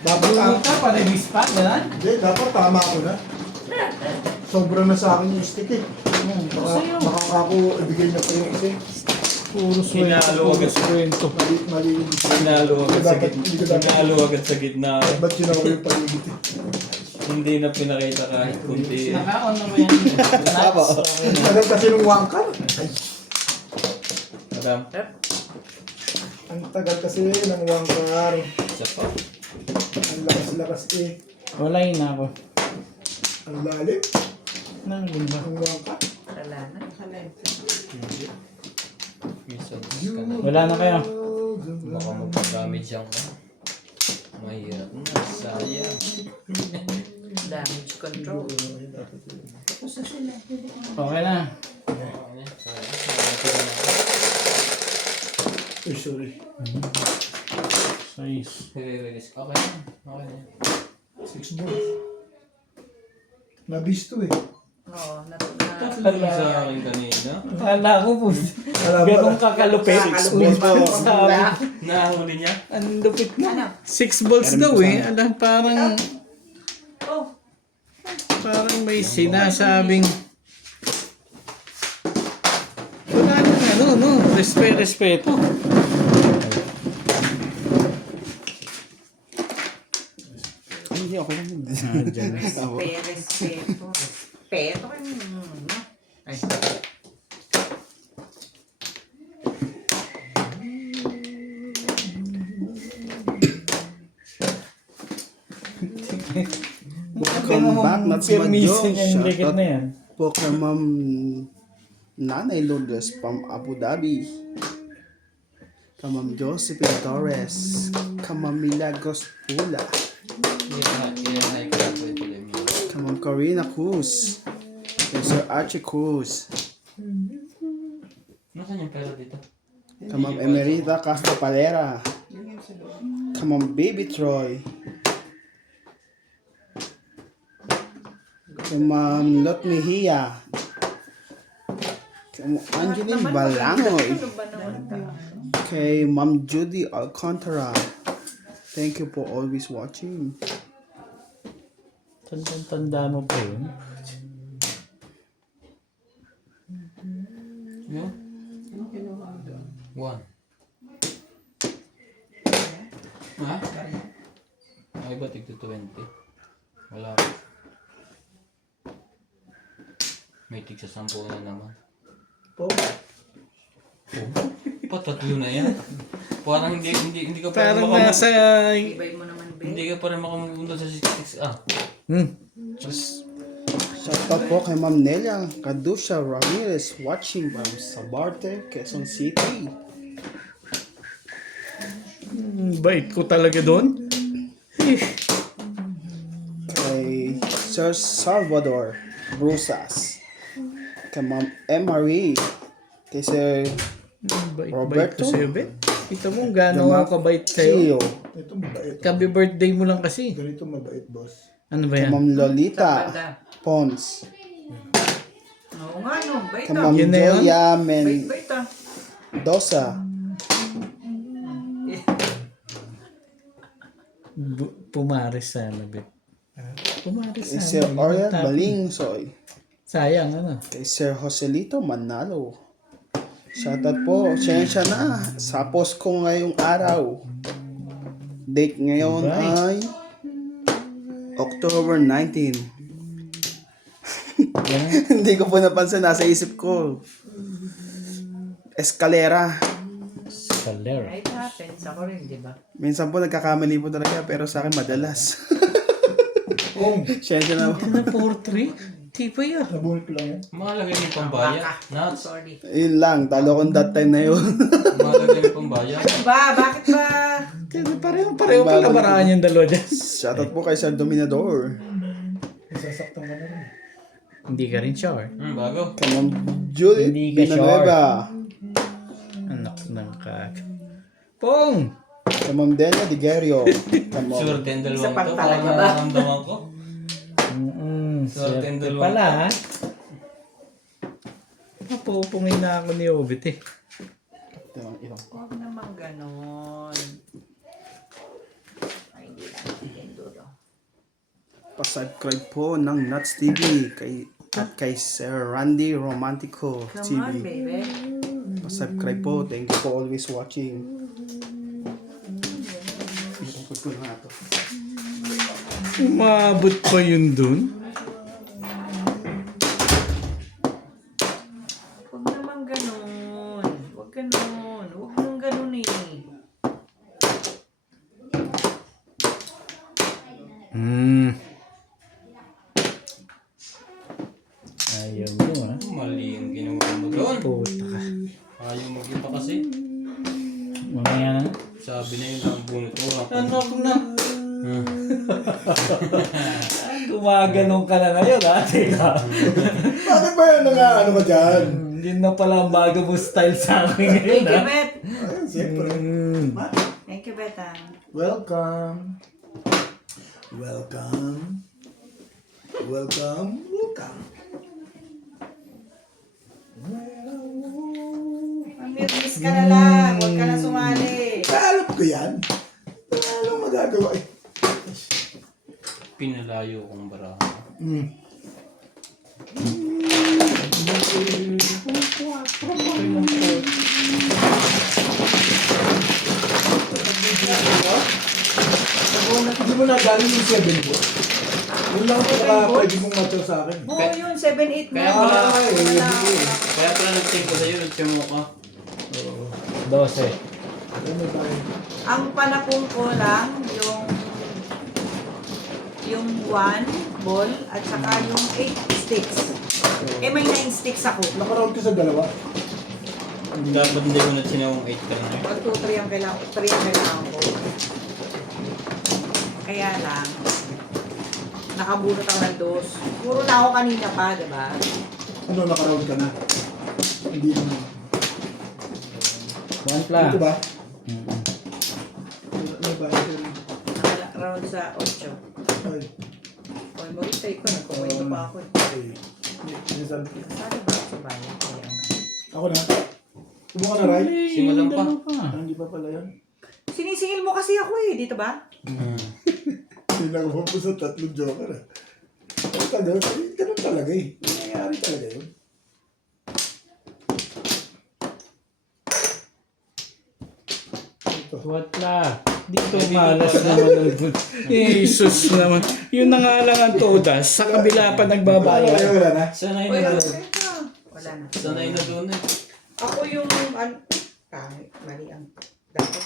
Dapat Pumunta pa rin pa, gano'n? Hindi, dapat tama ko na. Sobra na sa akin yung stick eh. Sa'yo. Baka ako ibigay na pa yung stick. Puro Hinalo agad. swento. Mali yung Hinalo agad sa Dapat- gitna. hindi ko dapat- Hinalo agad sa gitna. Ba't yun ako yung paligid eh? Hindi na pinakita kahit kunti. Nakaon na mo yan. Nuts. Tagal kasi nung wangkar. Ay, Madam, ang tagal kasi ng wangkar. isa pa. Ang lakas-lakas eh. Wala yun ako. Ang lalim. Nangin ba? Ang wangkar. Minsan, ka na. Wala na kayo. Baka magpa-damage yan ka. Mahirap na. Sayang. Damage control. Okay na. Ay, sorry. Size. Release. Okay na. Okay na. 6 balls. Nabisto eh. Oo, Tatlo yung sa akin kanina. Kala ko po. Alam mo Ganun kakalupit. Kakalupit pa. Sabi. Nahuli niya? Ang lupit Ano? na. 6 balls daw eh. Alam, parang Oh, may sinasabing wala nang ano, no? Respeto. Hindi, okay lang. respeto. Respeto kayo. Ay, Welcome back, Nats Permission Madjo. yung likit na yan. Po kay Ma'am Nanay Lourdes from Abu Dhabi. Kay Ma'am Josephine Torres. Kay Ma'am Milagros Pula. Kinahay ko na po ito lang yun. Kay Ma'am Corina Cruz. Kay Sir Archie Cruz. Nasaan yung pera dito? Kay Ma'am Emerita Castro Palera. Kay Ma'am Baby Troy. Kay Ma'am Lot Mejia. Kay Ma'am Angeline Balangoy. ano ba naman ta? Kay Ma'am Judy Alcantara. Thank you for always watching. Tanda mo pa yun. Yun? One. Ha? Ay ba tigto 20? Wala pa. May tig sa 10 na naman. Po. Patatlo na yan. Parang hindi ka pa rin Parang nasa... Ibay mo naman, be. hindi ka pa rin makamunta sa 66. Shoutout po kay Ma'am Nelia Cadusha Ramirez watching from Sabarte, Quezon City. Bait ko talaga doon. Kay Sir Salvador Brusas. Kay Ma'am Emery. Kay Sir Bait Roberto. ko sa'yo, Bet. Kita mo gano'n ako kabait sa'yo. Gio. Ito mabait. Kabi birthday mo lang kasi. Ganito mabait, boss. Ano ba Kay yan? Ma'am Lolita Banda. Pons. Oo nga, no. Bait Kay ah. Ma'am Yun na yun? Joya Bait ah. Mendoza. Pumaris sana, Bet. Pumaris Kay sana. Sir Yun ang Oriel topic. Balingsoy. Sayang, ano? Kay Sir Joselito Manalo. Shoutout po. Siyensya na. Sa post ko ngayong araw. Date ngayon Bye. ay October 19. Hindi ko po napansin. Nasa isip ko. Escalera. Salera. It happens. Ako rin, di ba? Minsan po nagkakamali po talaga. Pero sa akin madalas. Oh, Siyensya na po. Ano, 4-3? Di ba yan? nabunot ko lang yan. Makalagay yung pambayad. Nuts. Sorry. Yun lang. Talo ko that time na yun. Makalagay yung pambayad. Ano ba? Bakit ba? Pareho pala maraan yung dalawa dyan. Shoutout po kay Sir Dominador. Nasasaktan ka na rin. Hindi ka rin sure. Bago. Kay Ma'am Judith Hindi ka Villanueva. Anak ng kag. Pong! Kay Ma'am Delia Digerio. Kay Ma'am Sure, ten dalawang Isa pang to. talaga Parang ba? nararamdaman ko. Swerte Swerte yung pala, ha? Napupungin na ako ni Obit, eh. Ilang. Huwag naman ganon. Ay, hindi lang. pasubscribe po ng Nuts TV at kay Sir Randy Romantico Come TV. on, baby. Pasubscribe po. Thank you for always watching. Ikot ko na ito. Umabot pa yun dun? Huwag naman ganun. Huwag ganun. Huwag nang ganun eh. Ayaw mo ah. Mali yung ginawa mo doon. Puta ka. Ayaw mag-iba kasi. Mamaya na. Sabi na yun ang bunot ko. Anak na. Gumaganong ka na ngayon ha. Teka. Bakit ba yan ano ka dyan? Yun na pala ang bago mo style sa akin ngayon Thank you, ha. Bet. Ayun, siyempre. Thank you, Bet. Welcome. Welcome. Welcome. Welcome. Mamirmis ka na lang. Huwag ka na sumali. Alam ko yan. Anong magagawa eh? Pinalayo kong baraha. Hindi mo na galing yung 7 po. Yun lang po pwede mong match sa akin. Oo, yun. 7-8 Kaya na. pala, Wala. kaya nag-think ko sa'yo, nagtimo ka. 12. Ano tayo? Ang panapong ko lang, yung 1 ball at saka yung 8 sticks. Eh, may 9 sticks ako. Nakaround ka sa dalawa. Dapat hindi ko na sinawang 8 ka na eh. Pag 2-3 ang kailangan ko. Kaya lang, nakabunot ako ng 2. Puro na ako kanina pa, diba? Ano, nakaround ka na? Hindi naman. One plus. Ito ba? Ano ba? Naka-round sa 8. Ay. O, mag-stay ko. Nagkumento pa ako. Okay. Minsan. Sana ba ako sa bayan? Kaya nga. Ako na. Subukan na, Ray? Singalan pa. Hindi pa pala yan. Sinisingil mo kasi ako eh, dito ba? Sinagawa po sa 3 joker ah. Ganun talaga eh. Nangyayari talaga yun. What la? Dito malas naman. Jesus naman. Yun na nga lang ang todas. Sa kabila pa Wala nagbabayad. wala na. Sanay Uy, na doon. wala na. Sanay na doon eh. Ako yung, mali ang, dapat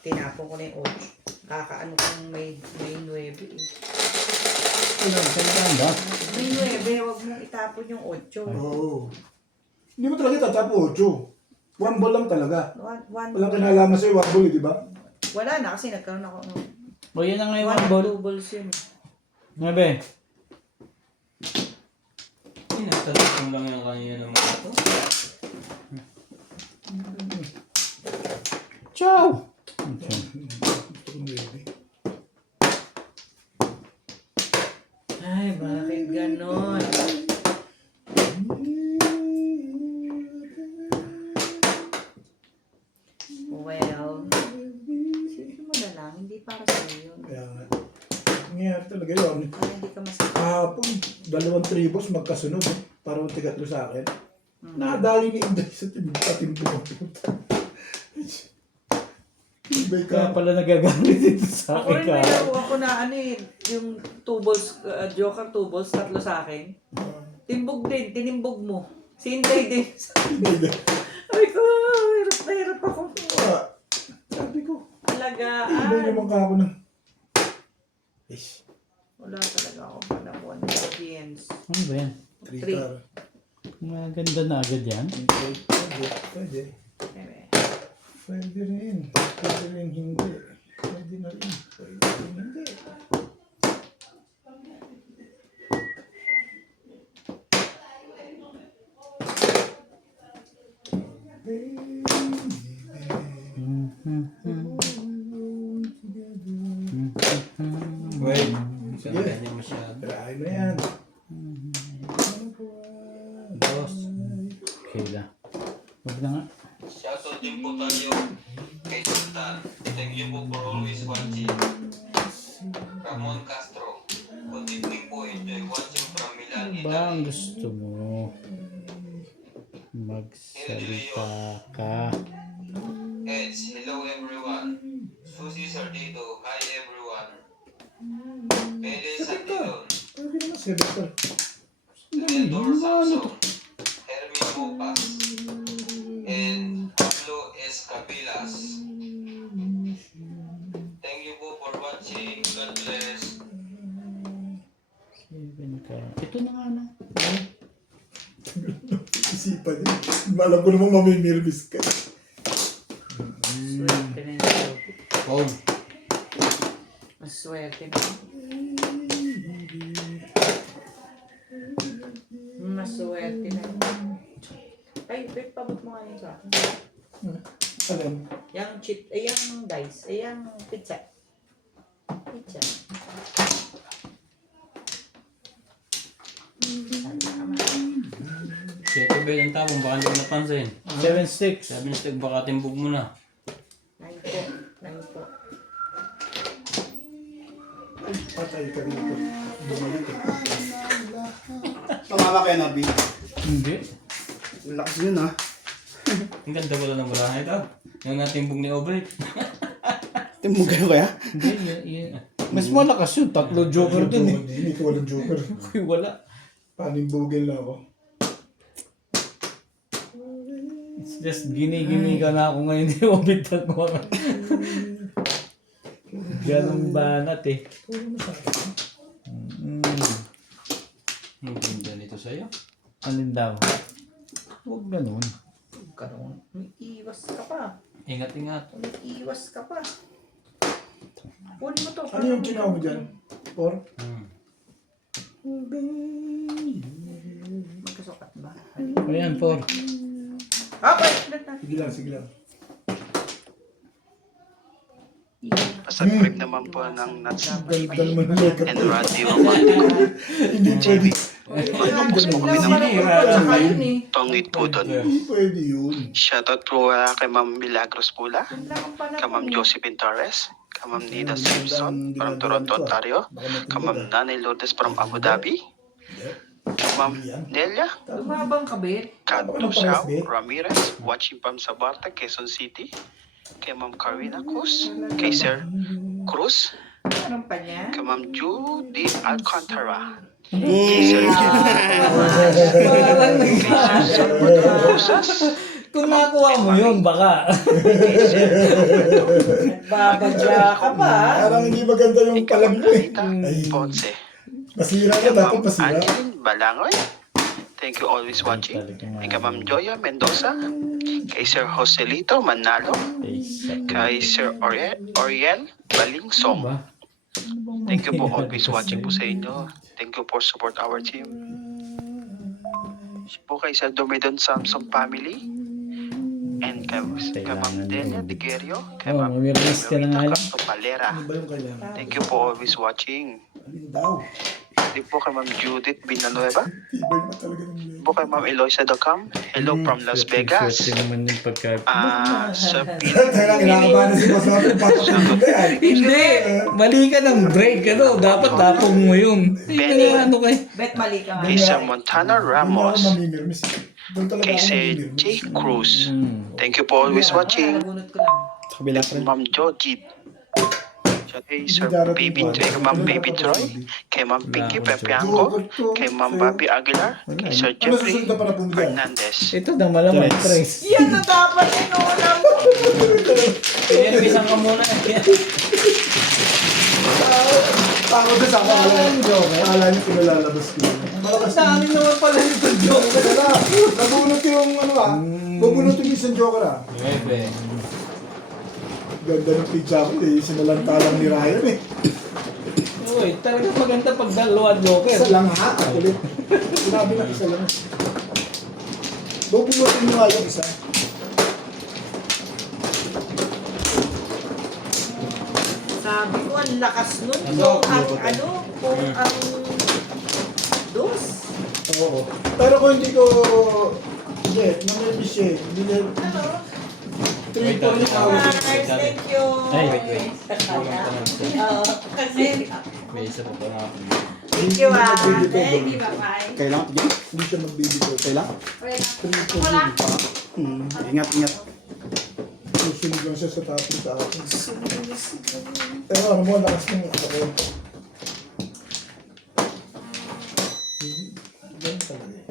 tinapon ko na yung 8. Kakaano kung may 9 eh. Saan ba? May 9, wag mong itapon yung 8. Oo. Hindi mo talaga tatapo 8. 1 ball lang talaga. Walang One, kinalaman sa'yo, 1 ball, di ba? wala na kasi nagkaroon ako ng O yan na nga yung one ball. 2 balls yun. Nabe. Tinatalak ko lang yung kanina ng mga ito. Ciao! Ay, bakit ganon? Well, sige mo na lang, hindi para sa yun. Kaya nga. Nangyayari talaga yun. Para hindi ka masakit. Kahapon, 2 tribos magkasunod eh. Parang tigatlo sa akin. Nakadali ni Inday sa timpo ko. Ibay Kaya ka. pala nagagalit ito sa Ako akin rin may ka. laro ako na ano eh, yung 2 balls, joker 2 balls, 3 sa akin. Timbog din, tinimbog mo. Si Inday din. Hindi. Ay ko, hirap na hirap ako. Sabi ko, ibay Alagaan. naman ka ako na. Ish, Wala talaga ako panahon. Audience. Ano ba yan? 3 Three. car. Maganda na agad yan. Pwede. Eme. Pwede rin. Pwede rin hindi. Pwede na rin. Pwede rin hindi. Wait. Sanay niya masyado. Try mo yan. Dos. Okay na. Huwag na nga. Shoutout din po tayo kay Sultan. Thank you po for always watching. Ramon Castro. Content ba ang gusto mo? Magsalita ka. Eds, hello everyone. Susie Sardito, hi everyone. Pele Sandilon, Ano ka naman, senator? Leonor Samson, Hermie Mopas, and Pablo Escabilas. Thank you po for watching. God bless. 7 ka. Ito na nga na. Isipan niya. Alam ko namang mamimirmis ka. Swerte na yun. Oh, Maswerte na. Maswerte na. Ay, wait, pabot mo nga yun sa akin. Alam. Yang chip, ay yang dice, ay yang pizza. Pizza. siyete ba yung tapong, baka hindi ko napansin. 7-6. Sabi niya, baka timbog mo na. Nine po. Nine po. Patay ka rito. Bumalik ka. Tumama kayo na, B. Hindi. Ang lakas yun, ha? Ang ganda pala ng balahan ito. Yung natimbog ni Aubrey. Timbog kayo kaya? Hindi, yun. Mas malakas yun. 3 joker dun eh. Hindi ko walang joker. Uy, wala. Panimbugin lang ako. It's just gini-gini ka na ako ngayon. Hindi mo bitan mo. Ganun banat eh. Ang ganda nito sa'yo. Alin daw? Huwag ganun. Karoon. May iwas ka pa. Ingat-ingat. May iwas ka pa. Kunin mo to. Ano yung kinaw mo dyan? Or? Magkasukat ba? Ayan, 4. Ah, balik na. Sige lang, sige lang. Subscribe naman po ng Nuts Ganda naman ng makeup. and Radio Amati. Hindi pwede. Mag-focus po kami ng pangit po doon. Hindi pwede yun. Shoutout po kay Ma'am Milagros Pula, kay Ma'am Josephine Torres, kay Ma'am Nida Simpson from Toronto, Ontario, kay Ma'am Nanay Lourdes from Abu Dhabi, kay Ma'am Nelia Lumabang kabit. Cantusao Ramirez, watching from Sabarte, Quezon City, kay Ma'am Carina Cruz, kay Sir Cruz, Anong pa niya? kay Ma'am Judy Alcantara, Kung nakuha mo yun, baka. Babadya ka pa. Parang hindi maganda yung palag mo eh. Ay, Ponce, masira ka, dapat masira. Angeline Balangoy, thank you always watching. And kay Ma'am Joya Mendoza, kay Sir Joselito Manalo, kay Sir Oriel Balingsong. Thank you po always watching po sa inyo. Thank you for support our team. Po kay Sir Domedon Samson family. And kay Ma'am Delia Digerio, kay Oh, Ma'am mamirmis ka na nga lang. Palera. Ano ba yung kailangan? Thank you po always watching. Alin daw? Thank po kay Ma'am Judith Binanueva. Tibay mo talaga ng lego. Po kay Ma'am Eloisa Docam. Hello from Las Vegas. Swerte naman yung pagka... Sir Tara, kinakabahan na si Boss Robin. Papapagod na yan. Hindi! Mali ka ng break. Ano? Dapat tapong mo yun. Benny. Ano kay... Bet mali ka nga. kay Sir Montana Doon ako Ramos. mamimirmis. Doon talaga Kay ako Sir mamimirmis. J. Cruz. Thank you po always watching. Nabunot ko lang. Sa kabila pa rin. Ma'am Jojit. Kay Sir Baby Troy, kay Ma'am Baby Troy, kay Ma'am Pinky Pepianco, kay Ma'am Bobby Aguilar, kay Sir Ano Jeffrey susunod na para po dyan? Hernandez. Ito daw malamang trace. Yan na dapat eh. Wala mo. Pinirmisan ka muna. Takot na sa akala. Akala niyo pinalalabas ko. Malakas Dami naman pala nito joke. Wala. Nabunot yung ano ah. Bubunot yung isang joker ah. Bebe. Ganda ng pizza ko eh. Sinalantalang ni Ryan eh. Uy, talaga maganda pag dalawa joker. Isa lang ha. Ulit. Sinabi na isa lang. Bubunutin mo nga yung isa. Sabi ko, ang lakas nun. Kung ang ano, kung ang dos. Oo. Pero kung hindi ko... Hindi, namirmis siya eh. Hindi na... Ano? 3-4 yung tawag. Guys, thank you. Ay, wait. Oo, kasi May isa pa pa nga. Thank you, ah. Thank you, bye-bye. Kailangan tigyan? Hindi siya magbibigay. Kailangan? Okay lang. Wala. Ingat, ingat. Susunod lang siya sa tapos sa akin. Pero ano mo, lakas ng ako. Ganun talaga eh.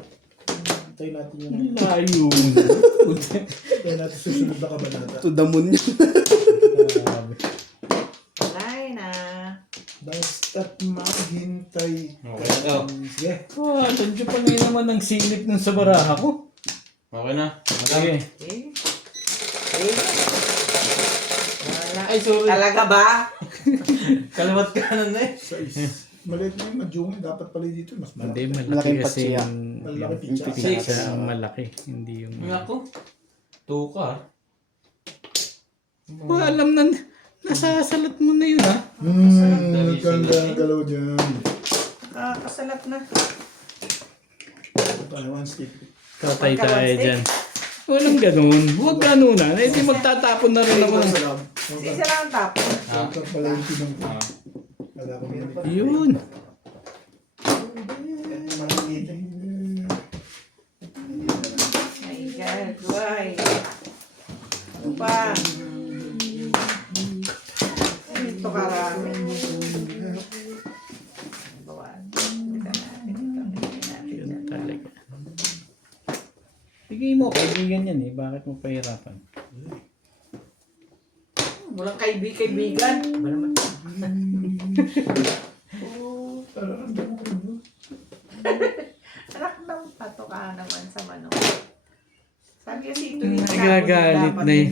Tayo natin yung... Layo. Tayo natin susunod na kabanata. To the moon yan. Wala na. Basta't maghintay ka. Okay. Sige. Nandiyo pa ngayon naman ang silip ng sa baraha ko. Okay na. Sige. Wala. Ay, sorry. Talaga ba? Kaliwat kanan na eh. Size. Maliit na yung madyong. Dapat pala dito. Mas Hindi, malaki. malaki Malaking kasi patsiya. yung Malaki pizza. pizza ang malaki. Hindi yung... Ako. Tuka. Alam na, nasasalat mo na yun ha. Ganda ang galaw dyan. Kasalat na. Tayo, one stick. Katay tayo dyan. Walang ganun. Huwag ganunan. Eh, di magtatapon na rin ako ng... Isa lang ang tapon. Ito pala yung tinong ko. Wala ko yan. Yun. My God, why? Ano pa? Ito karami. Bawan. Yun talaga. Bigay mo, kaibigan yan eh. Bakit mo pahirapan? Walang kaibigan. Ba naman? Anak ng pato ka naman sa manok. Sabi kasi ito yung Nagagalit na yun.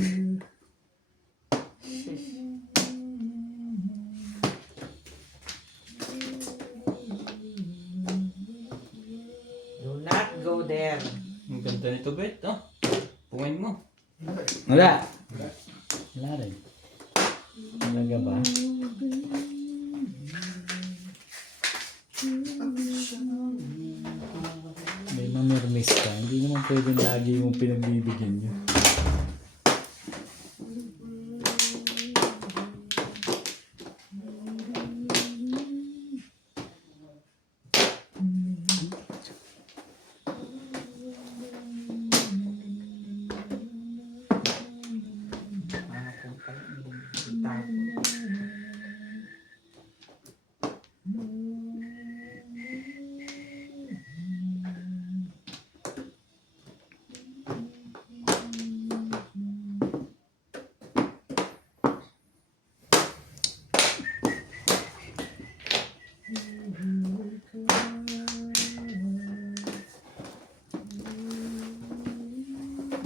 Do not go there. Ang ganda nito, Bet. Ah. Pumain mo. Wala. Wala rin. Talaga ba? May mamirmis ka. Hindi naman pwedeng lagi mong pinagbibigyan yun.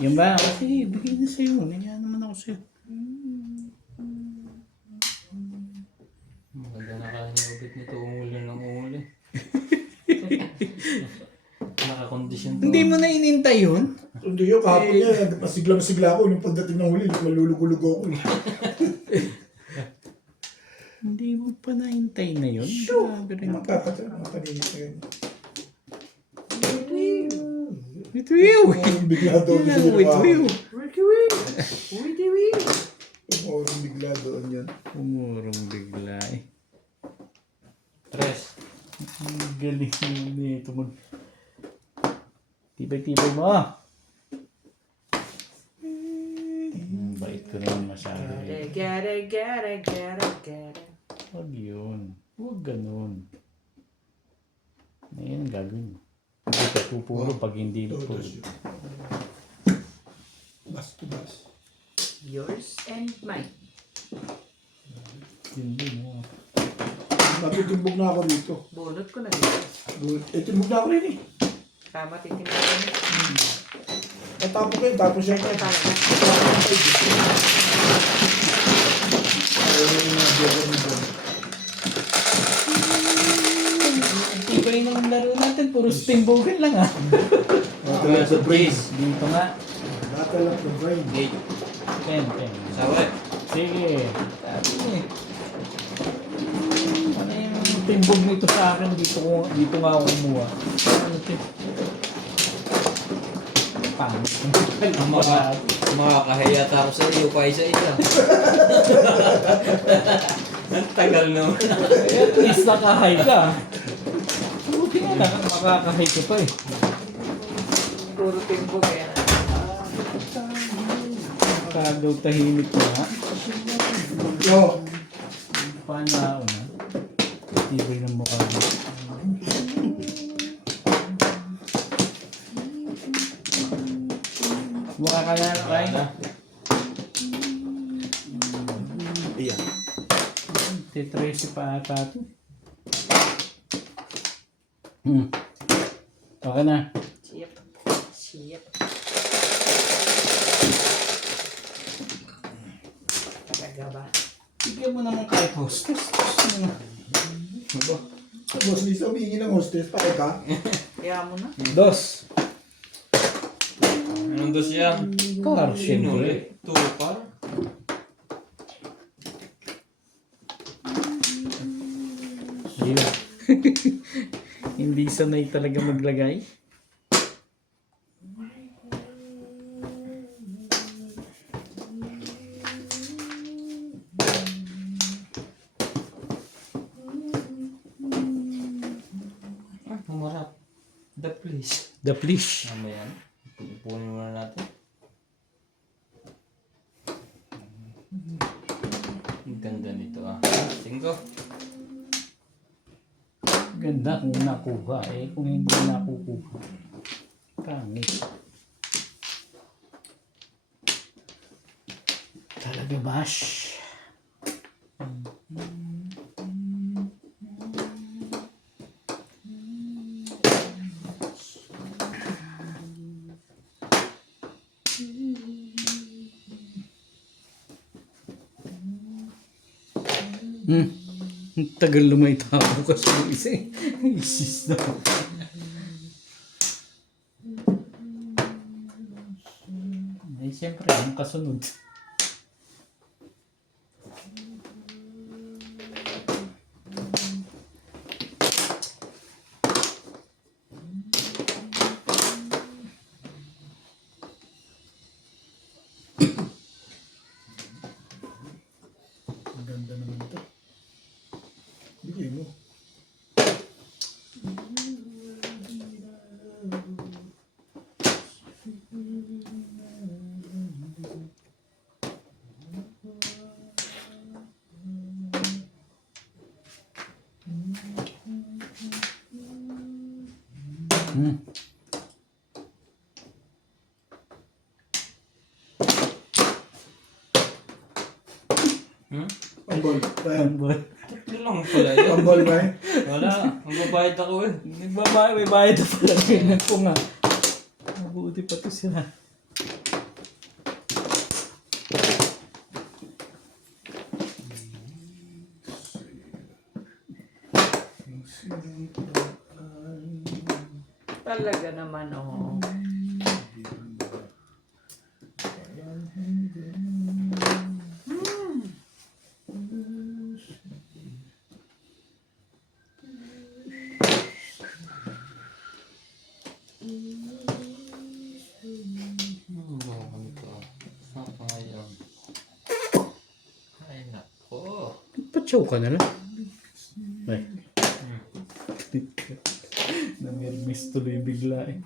Yan ba? O sige, bigay na sa'yo. Nangyayaan naman ako sa'yo. Maganda na kanya ubit nito. Umuli ng umuli. Nakakondisyon to. Hindi mo na inintay yun? Hindi yun, kahapon niya. Masigla ako. Nung pagdating ng huli, malulugulog ako. Hindi mo pa naintay na yun? Grabe rin. Mapapatay. Mapaninis na yun. With you! Bigla doon Yan yung ang with you! Orong bigla doon yan. Umurong bigla eh. Tres. Ang galing naman nito mag... Tibay-tibay mo ah! Bait ko naman masyado eh. Gara. Huwag yun. Huwag ganun. Ngayon ang gagawin mo. Hindi ka pupuro pag hindi mo puro. Bas to bas. Yours and mine. Yun din mo. Matutimbog na ako dito. Bunot ko na dito. Timbog na ako rin eh. Tama titimba ko na. Tapos ko yun, tapos siya. Siyempre talaga. Tibay ng laro natin. Puro stimbogan lang ah. Battle of the brain. Dito nga. Battle of the brain. Gate. Pen. Sabi. Sige. Sabi mo eh. Ano yung timbog nito sa akin? Dito nga ako kumuha. Ano ito? Pangit. Makakahiya ako sa iyo pa isa-isa. Ang tagal naman. At least nakahay ka. Buti nga na, makakahay ko pa eh. Puro timbo kaya. Kagaw tahimik na. Yo, Panao na. Tibay ng mukha mo. Mukha ka na, Ray. Ayan. Titresi pa ata ito. Okay na. Siyap. Siyap. Talaga ba? Bigyan mo naman kahit hostess. Aba, sa boss Lisa, humingi ng hostess. Pakay ka? Kaya mo na. Dos. Anong dos yan? Car, siyempre. Tupar? Ayun. Hindi sanay talaga maglagay. Humarap. The please. The please. Ano yan? Ipunin muna natin. Ang ganda nito ah. Tingko. Ganda kung nakuha eh. Kung hindi nakukuha. Pangit. Talaga bash. Ang tagal lumaita ako kasi yung isa eh. Isis na. Eh, siyempre, ang kasunod. Ang ganda naman ito. Bigay mo. Pambol. Tatlo lang pala yun. Pambol ba eh? Wala. Magbabayad ako eh. Nagbabayad, may bayad na pala. Ganyan ko nga. Mabuti pa to sila. Talaga naman, oh. Ay nako. Pachow ka na lang. Ay. Namirmis tuloy bigla eh.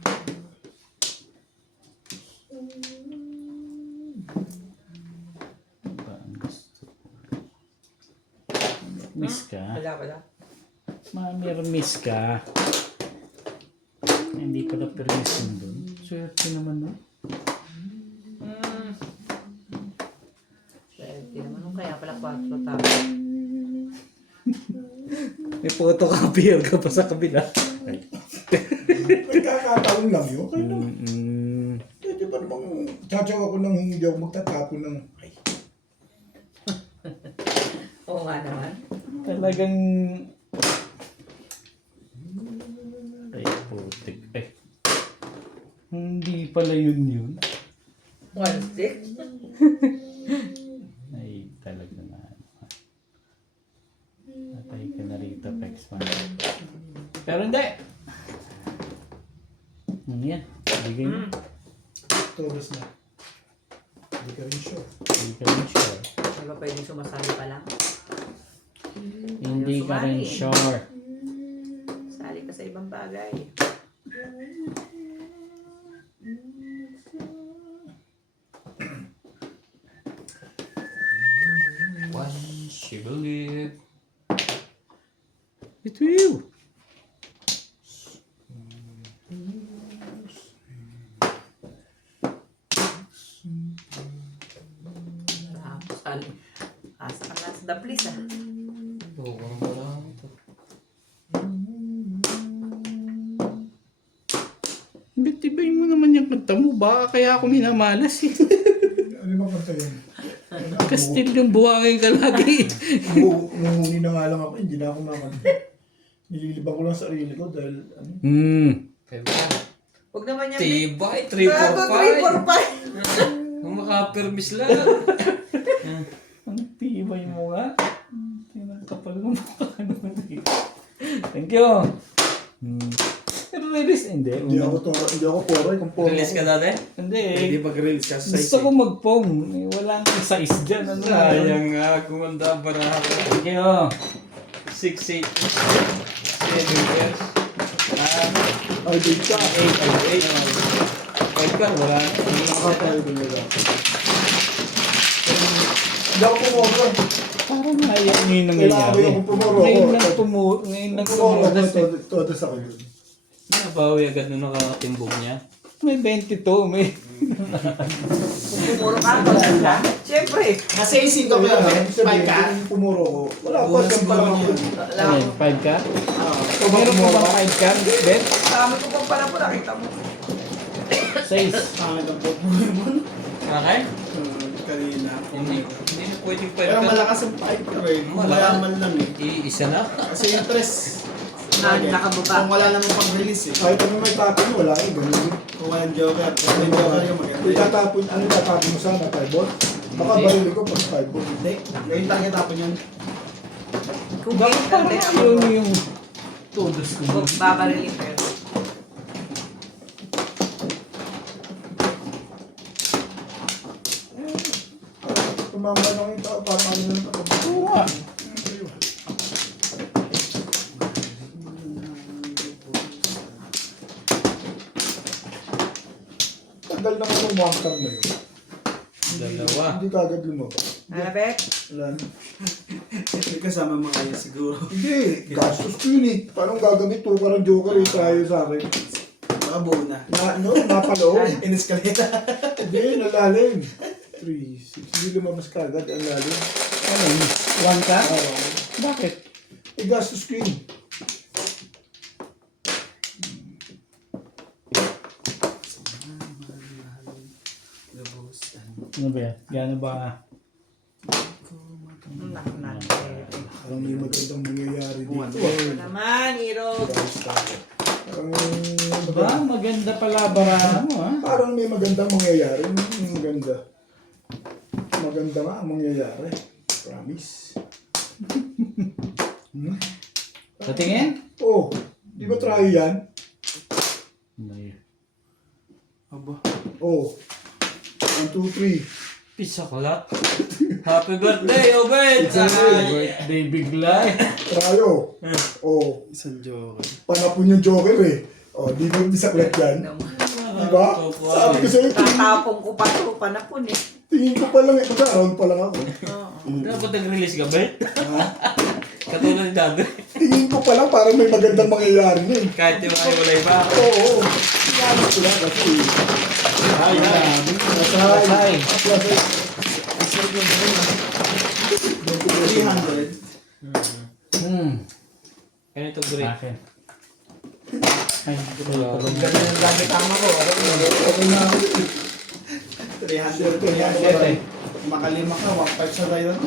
Ba ang gusto? Miss ka? Wala. Mamirmis ka. Hindi pala permission doon. Swerte naman no? Swerte naman nung kaya pala 4 tao. May photocopier ka pa sa kabila. Nagkakataon lang yun. Kaya naman. Mm-mm. Di ba namang tsatsaw ako nang hindi ako magtatapon ng... Ay, Oo nga naman. Talagang... Ay, putik. Ay. Hindi pala yun. 1 stick. Ay, talaga na. Natay ka na rito, Pexman. Pero hindi! Yan. Bigay mo. todos na. Hindi ka rin sure. Hindi ka rin sure. Di ba pwedeng sumasali pa lang? Hindi ka rin sure. Sali ka sa ibang bagay. Why she believe? Ito yun. Tapos, asa ka na sa daplis ah. Oo, wala ito. Bitibay mo naman yung kanta mo. Baka kaya ako minamalas eh. Ano naman kanta yan? Kastil yung buhangin ka lagi. Umuhuni na nga lang ako, hindi na ako makanta. Nililibang ko lang sa sarili ko dahil ano. Kaya ba? Huwag naman yan. Tibay, Gago, 345. 345. Kung makapermis lang. Ang tibay mo nga. Tingnan kapal mo mukha naman eh. Thank you. Pero release, hindi. Hindi ako poroy kung poroy. Release ka dati? Hindi. pag-release ka sa Gusto ko mag-pong. Wala nang size dyan. Ano na? Sayang nga, kumanda pa na ako. Thank you. 6, 8, 7 years. Ay, di ka. 5 ka, wala na. Nakakatayo din nila. Hindi ako pumoroy. Parang ayaw nyo yung Kailangan nangyayari. ko pumoro. Ngayon lang Pumoro ako, tumudas. todo sa akin. Nabawi agad nung nakatimbog niya. May 22, may. Pumuro ka, wala ka. Siyempre. Nasa isip ka ba yun? 5 ka? Pumuro ko. Wala pa, siyang pala ako. Wala Ano, ko. 5 ka? Oo. Meron pa bang 5 ka? Bet? Dami ko pang pala po, nakita mo. 6. Pangit ang pupuno mo. Okay? Kanina. Hindi na pwedeng 5 Pero ka. malakas ang 5 ka rin. Kung Malakas. mayaman lang eh. Iisa na. Kasi yung stress. Nakababa. Kung wala namang pag-release eh. Kahit ano may tapon, wala eh. Ganun din. Kung walang joker. Kung may joker yung maganda. Kung tatapon, ano tatapon mo sana? 5 ball? Baka Hindi. barili ko pag 5 ball. Hindi. Ngayon tayo tapon yun. Kung game lang din ako. Yun yung todos ko. Kung babarilin ko yun. Tumama lang yung tao, parang ano na ito. Oo nga. Tagal naman yung one time na yun. Dalawa. Hindi kagad lumabas. Ano, Bet? Wala na. May kasama mga yun siguro. Hindi, gastos ko yun eh. Paano gagamit to? Parang joker eh, tayo sa akin. Baka buo na. Napaloob. In-escalate. Hindi, nalalim. 3, 6, hindi lumabas kagad, ang lalim. Ano yun? 1 ka? Oo. Bakit? Eh, gastos ko yun. Ano ba yan? Gano'n ba? Naku na. Parang may magandang mangyayari dito. Ito naman, Irog. Ba? Maganda pala barahan mo ha? Parang may magandang mangyayari. Maganda. Maganda nga ang mangyayari. Promise. Sa tingin? Oh, di ba try yan? Aba. Oh. 1, 2, 3. Pizza kalat. Happy birthday, Obed! Birthday bigla eh. Tryo. Oh, Isang joker. panapon yung joker eh. Oh, di ba bisaklet yan? Di ba? Sabi ko sa'yo, Tatapong ko pa ito, panapon eh. tingin ko pa lang eh. Kasi around pa lang ako. Dapat nag-release ka, Bet? Katulad ni Dado. Tingin ko pa lang parang may magandang mangyayari na eh. Kahit yung hiwalay pa. Oo. Tingnan ko lang kasi. Ay, Nasay. Nasay. 300. Kaya ito break. Akin. Ay, wala. Lagi tama ko. Okay na ako. 300. Makalima ka. 1.5 sa tayo. 4.5.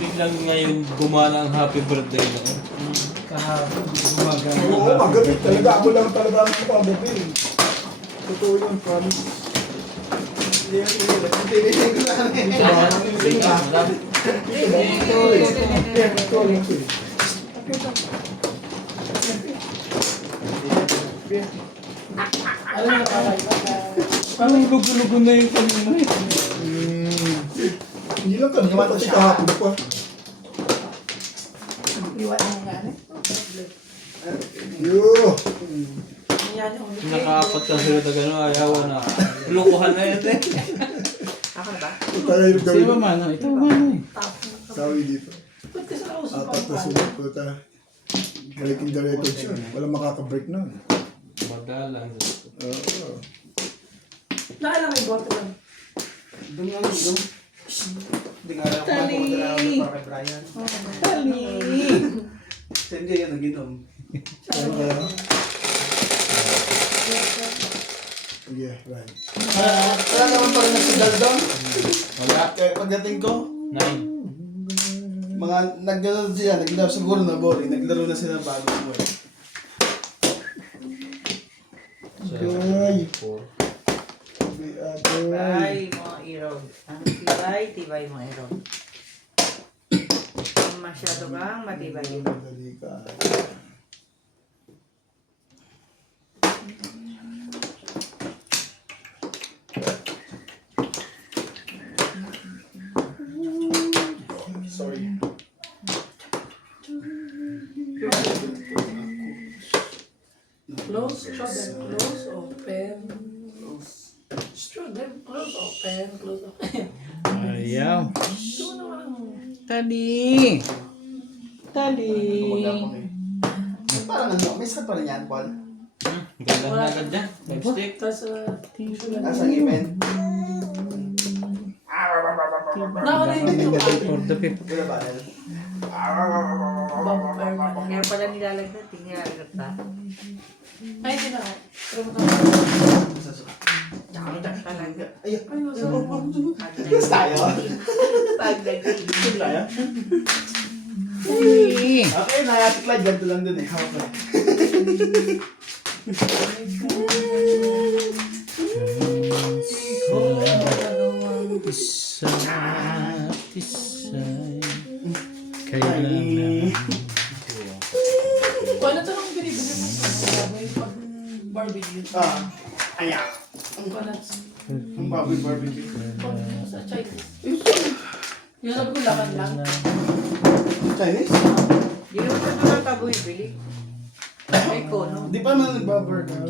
Biglang ngayon gumana ang happy birthday na. Kahapon, gumagana. Oo, magabi. Talaga ako lang talaga ang pagabi. Totoo yun, promise. Parang lugo-lugo na yung kanina eh. Hindi lang kanina, pati kahapon pa. Iwan mo nga Yo! Yan yung Nakaapat ka sila na gano'n, ayaw na. Lukuhan na yun eh. Ako na ba? Tayo yung Sino gawin. ba mano? Ito mano eh. Sabi dito. Ba't kasi nakausap Apat na sunod po tayo. Breaking the record siya. Walang makaka-break na. Magalang. Oo. Naalang may boto lang. Doon nga lang, doon. Hindi nga alam kung ano kung dala ako para kay Brian. Tali! Hindi yan nag-inom. Ano kaya? Yeah, right. Wala naman pa rin nagsidal doon. Wala. Kaya pagdating ko, 9. mga naglaro siya, naglaro siguro na boring, naglaro na sila bago mo. Ay! 4. Tibay mga irog. Ang tibay mga irog. Masyado kang matibay. Madali ka. Sorry. Close, close, open. Struggle, close, open, close, open. Ayaw. Ito naman. Tali! Tali! Parang ano, may saan pa rin yan, Paul? Ganda na agad dyan. Lipstick. Tapos, tissue lang. Nasa event. Nakarinig yung For the fifth. Wala ba? bumper na. Kaya pala nilalagdag, tinilagdag na. Ay, hindi na. Pero Nakakita talaga. Ayun. Pag Yes, tayo. nag-dig. Sige tayo. Tali! Okay, nakatikla. Ganito lang dun eh. Hawak na. Isa at isa'y kailangan. Paano ito nung binibigyan mo sa may pag barbecue? Ayan. Paano Ang baboy barbecue. pag sa Chinese? Yung sabi ko lakad lang. Chinese? Yun yung sa taboy, bili. Ay ko, no? Di pa naman nagbaburger.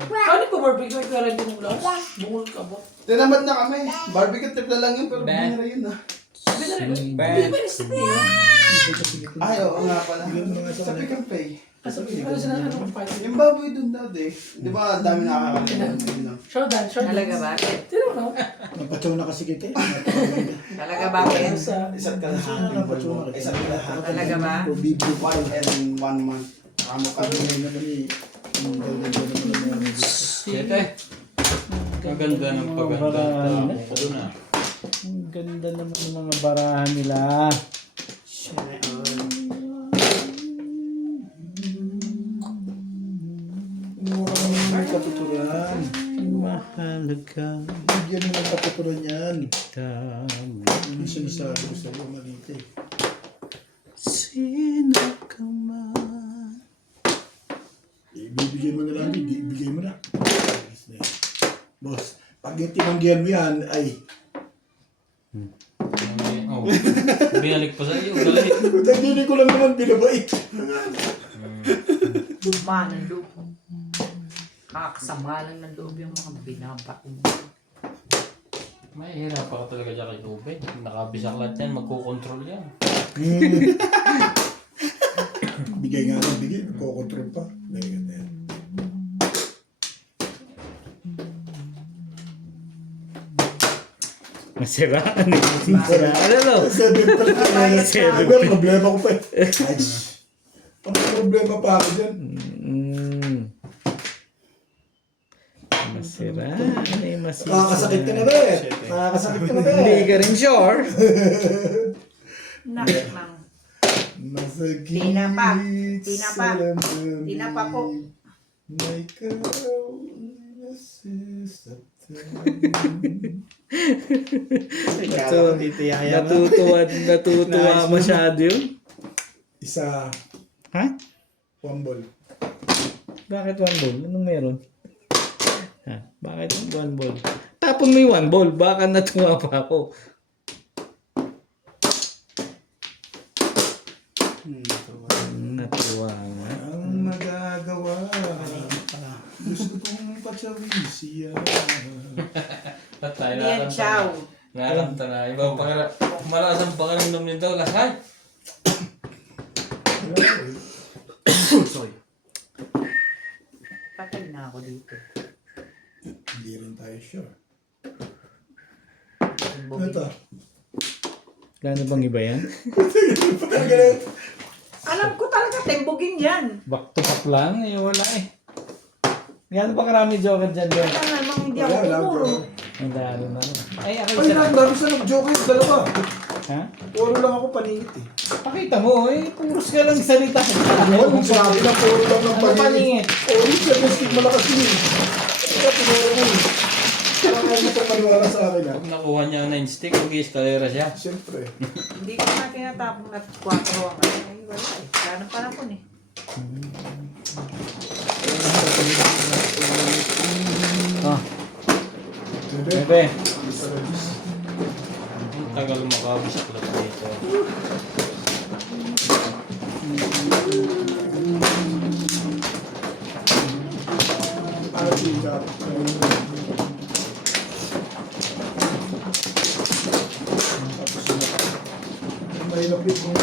Paano pa barbecue? May pera din mo lang. Bungol ka ba? Tinamad na kami. Barbecue trip na lang yun, pero binira yun ah. Hindi ba ni-step niyo? Ay, oo nga pala. Sa Pick and Pay. Ano sila ano kung party? Yung baboy dun dati. Di ba ang dami nakakalimutan? Showdown, showdown. Talaga ba? Sino mo? Napatsaw na kasi kita eh. Talaga ba, Ben? Isa't kalahati. Isa't kalahati. Talaga ba? For BB 1 and 1 month. Amo ka. Ano naman eh. Ang ganda naman ang Siyete. Maganda ng paganda. Ano na. Ang ganda naman ng mga barahan nila. May katuturan. Mahalaga. Bigyan mo ng katuturan yan. Tama. Yung sinasabi ko sa'yo, malita eh. Sino ka man? Ibibigay mo na lang, ibigay mo na. Boss, pag tinanggihan mo yan, ay, Oh. Binalik pa sa iyo. Galit. hindi ko lang naman binabait. Sama ng loob. Kakasama lang ng loob yung mga binaba. May hirap ka talaga dyan kay Ruben. Nakabisak lahat yan. Magkukontrol yan. Bigay nga lang, bigay. Nagkocontrol pa. Dahil ganyan. Masiraan eh. Masiraan ano? 7 pa rin. Pero problema ko pa eh. Ay, ang problema pa ako dyan. Masiraan eh. Masiraan. Nakakasakit ka na ba eh. Nakakasakit ka na ba Hindi eh. ka rin sure. Nakakang. Masakit Tinapa. Tinapa. sa damdamin Tinapa po. na ikaw nasisaktan. Natutuwa masyado yun. Isa, Ha? one ball. Bakit one ball? Anong meron? Ha? Bakit one ball? Tapon mo yung one ball. Baka natuwa pa ako. Natuwa nga. Ang magagawa. Gusto kong patsawisiya. Patay Yan, chow. Nakakanta na. Ibang malakas ang pakiramdam nito. Lahat. Sorry. Patay na ako dito. Hindi rin tayo sure. Bumili. Ito. Gano bang iba yan? Alam ko talaga, tembogin yan. Back to back lang? Eh, wala eh. Gano ba karami joker dyan doon? Kaya namang hindi ako Wala, pumuro. Ang dalo na rin. Ay, ako Ay, isa. dami sa nag-joke yung dalawa. Ha? Puro lang ako paningit eh. Pakita mo eh. Puros ka lang salita. Ano, kung sabi na puro lang ng Ano paningit? Oh, siya, gusto malakas yun eh. Kaya pinuro ko eh. Parang hindi pa maniwala sa akin ah. Pag nakuha niya ang 9 stick, mag-i-escalera siya. Siyempre. Hindi ko na tinatapong na 4 ang ano. Ay, wala eh. Kaya ng panahon eh. Oh, Bebe. bebe. Ang tagal makabis sa club dito. Para siya. Mahirap din kung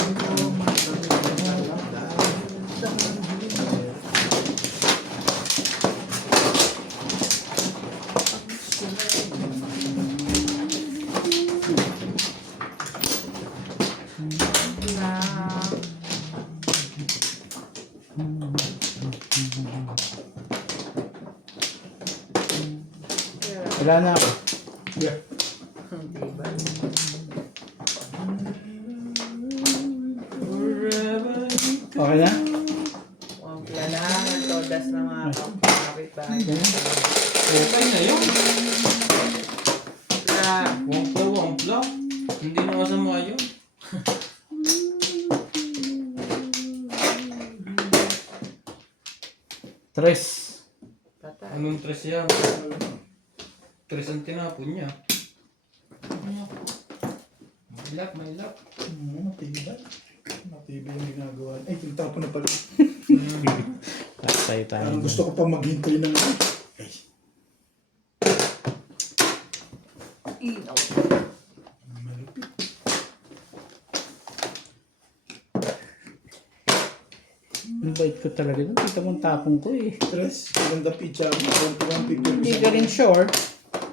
Wala na ako. yeah. Diba? Okay na? Huwag kailangan todas ng mga kapitbahay. Okay na yun. Wala. Wampla. Hindi na masama yun. Tres. Patay. Anong tres yan? Tres ang tinapon niya. Mailap. Matibay. Matibay yung ginagawa. Ay, tinatapon na pala. Tayo tayo. Parang gusto ko pa maghintay ng ay. Inaw. Malupit. Ang bait ko talaga doon. Kita mo ang tapong ko eh. Stress. Maganda pizza. Ikaw ang picture. Hindi ka rin sure.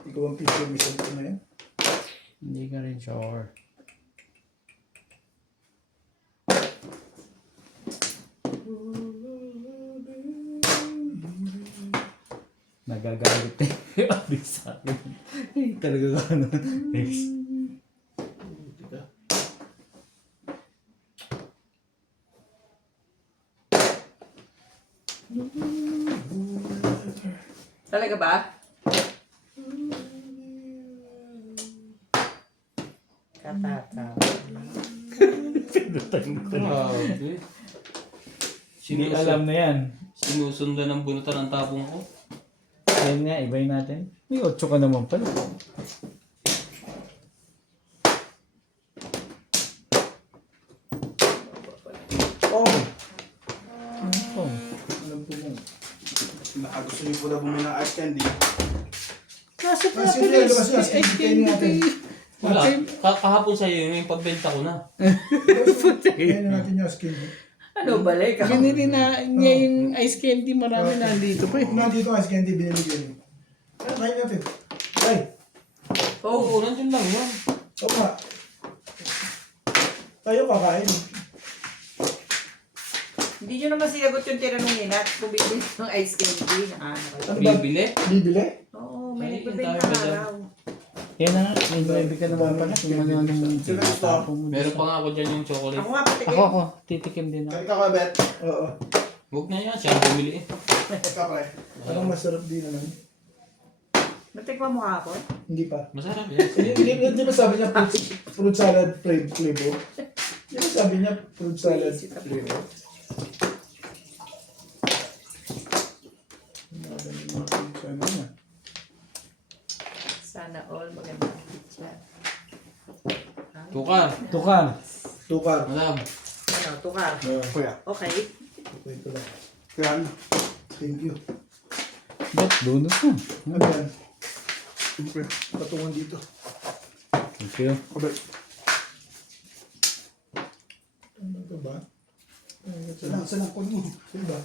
Ikaw ang picture. Misal ko na yan. Hindi ka rin sure. Nagagalit eh. Abis sa akin. Ay, talaga ka ano. Talaga ba? Katataw. Grabe. Hindi alam na yan. Sinusundan ng bunutan ng tapong ko. Yan nga, ibayin natin. May 8 ka naman pala. Oh. Oh. Alam ko mo. Gusto niyo po na bumili ng ice candy. Kaso pa Kasi pala, yun, kasi ice candy natin. Wala. Kahapon sa'yo yung pagbenta ko na. Kaya na natin yung skin. Ano balik? Binili na niya yung ice candy, marami na dito pa eh. Nandito ang skin, di binili ko yun. Kaya kain natin. Ay. Oo, nandiyan lang yun. Oo nga. Tayo kakain. Hindi nyo naman sinagot yung tinanong nila kung bibili ng ice candy. Ano kayo? Ano ba? Bibili? Bibili? Oo, Ay, may nagbibenta ang dami nga ba raw. Yan na nga, may baby ka naman pala. Kung ano-anong tinatapon mo. Meron pa nga ako dyan yung chocolate. Ako nga patikin. Ako, titikim din ako. Kaya ka ba, Bet? Oo. Huwag na yan, siya ang bumili eh. Ikaw pa eh. Parang masarap din naman. Natikman mo kahapon? Hindi pa. Masarap yan. Hindi ba sabi niya fruit salad flavor? Di ba sabi niya fruit salad flavor? Sana all magandang pizza. Tukar. Tukar. Tukar. Madam. Ano, tukar. Kuya. Okay. Okay ko lang. Kaya ano? Thank you. Bet, bonus na. Ano yan? Siyempre. Patungan dito. Thank you. Kabay. Ano ka ba? Salang ko mo. Diba?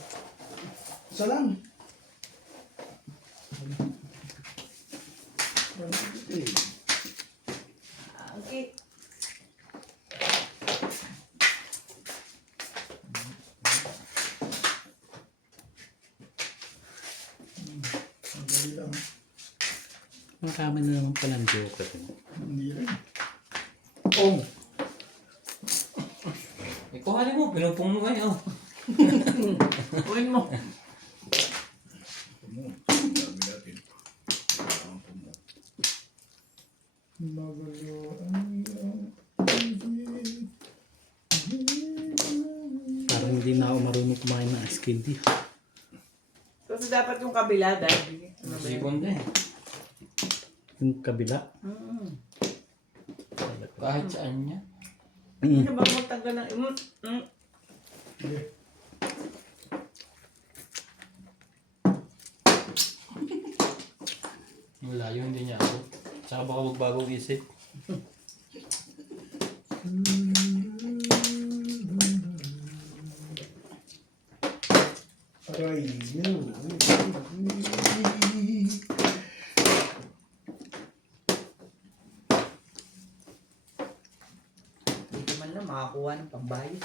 Salang. Okay. Ang dali lang. Marami na naman palang joker. Hindi rin. Oh! Kuhanin mo, pinupong mo kayo. Kuhin mo. Magulo ang iyong Parang hindi na ako marunong kumain ng ice candy. Kasi dapat yung kabila, dahil. Ano ba yun? Sipon din. Yung kabila. Kahit saan niya. Hindi ba magtagal ng Malayo, hindi niya ako. Tsaka baka magbagong isip. aray yun. Hindi man lang makakuha ng pambayad.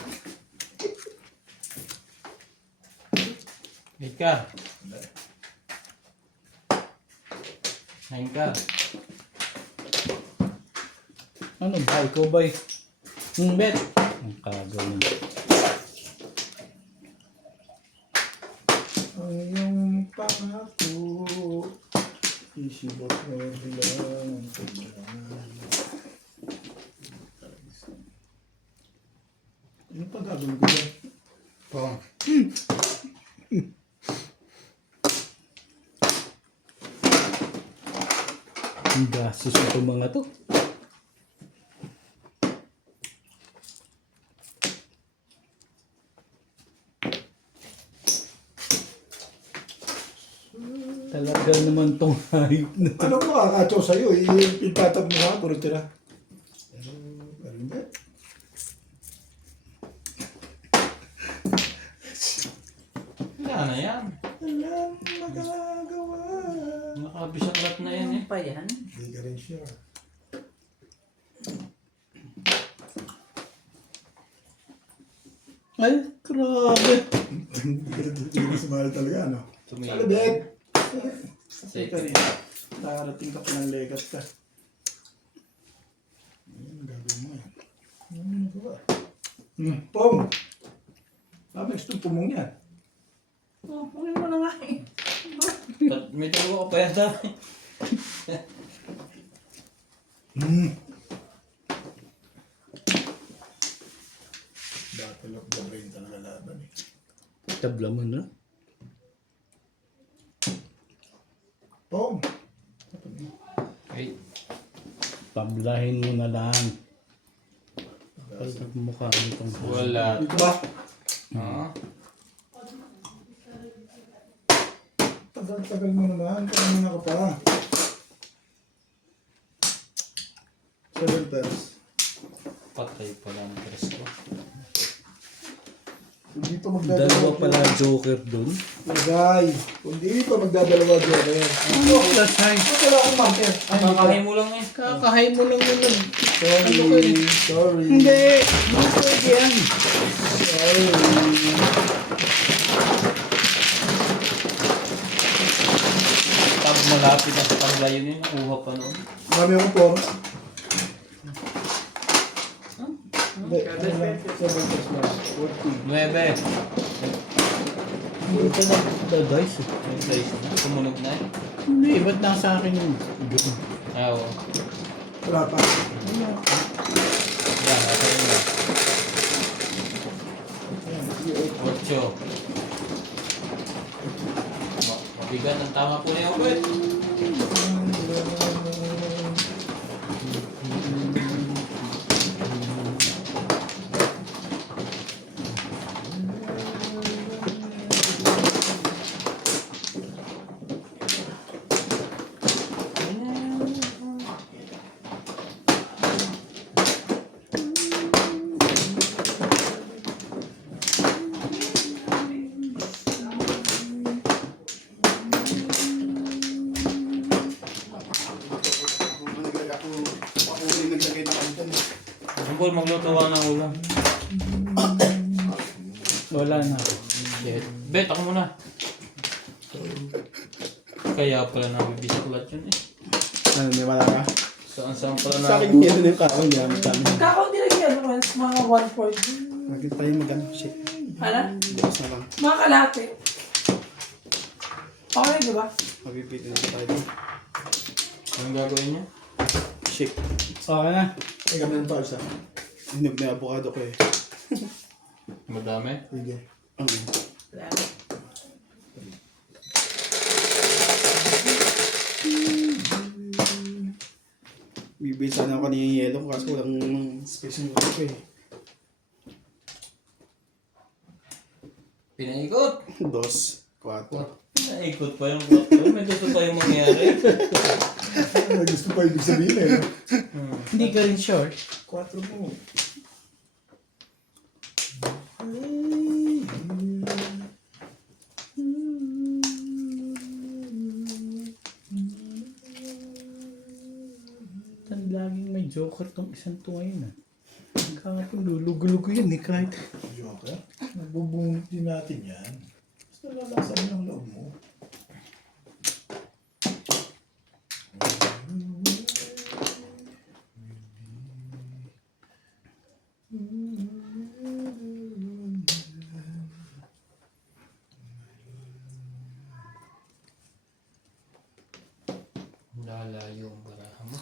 Wait ka. Nain ka. Ano ba? Ikaw ba? Bet. Ang kagaw na. Ang iyong pangako isibot mo bilang kailangan. Ano pa gagawin ko dyan? Oo. Ang gastos ito mga to. Talaga naman tong hayop na to. Ano mo makakatsaw sa'yo? Ipintatap mo na ako, tira. Pero hindi. Wala na yan. Walang magagawa. Nakabisaklat na yan eh. Ano pa yan? Hindi ka rin siya. Ay, grabe. Hindi ka sumahal talaga, ano? Tumingin. Ano, babe? Sige. Teka rin. Nakarating ka pa ng legat ka. Ano gagawin mo yan? Ano ba? Pong! Bakit gusto yung pumong yan? Oh, kuhin mo na nga eh. May dalawa ka pa yata. Battle of the brain talaga laban eh. Tabla mo na. Pong! Wait. Pablahin mo na lang. Pag mukha nitong Wala. Dito ba? Ah. Tagal mo naman. Kanina ka pa. 7 pairs. Patay pala ang tres ko. Kung dito Dalawa magdadalawa pala joker dun. Lagay. Kung dito magdadalawa joker. Ano klasay? Wala akong marker. Kakahin mo lang eh. Kakahay mo lang yun. Sorry. Sorry. Hindi. Hindi pwede yan. Sorry. Pag malapit ang panglayo yun, kuha pa noon. Marami akong poro. Hindi. 7 pairs na. 14. 9. Hindi pa na dice. Yung size na. Tumunog na eh. Hindi, ba't nasa akin yung doon? Ah, oo. Wala pa. Yan, nasa yun na. 8. Mabigat ang tama po niya, Obet. Paul, magluto ka ng ulam. Wala na. Shit. Bet, ako muna. Kaya pala namin bisaklat yun eh. Ano, may wala ka? Saan pala Sa akin namin. yun yung kaon niya. Kakaunti lang yan, Wens. Mga 1/4. Bakit tayo mag-ano? Shit. Ano? Bukas na lang. Mga kalahati. Okay, di ba? Mapipitin na tayo. Anong gagawin niya? Shit. Okay na. Ay, kami ng pausa. Hinog na avocado ko eh. Madami. Sige. Ano? Wala. Bibili sana ako kanina yung yelo kasi walang space yung ulo ko eh. Pinaikot. 2, 4. Pinaikot pa yung kwarto. May gusto tayong mangyari. May gusto pa ibig sabihin eh. Hindi ka rin sure. 4 mo. Tan laging may joker tong isang to ngayon ah. Kahapon lulugo-lugo yan eh kahit Joker. Nagbubunot din natin yan. Basta lalasan ng loob mo. Lalayo ang baraha mo.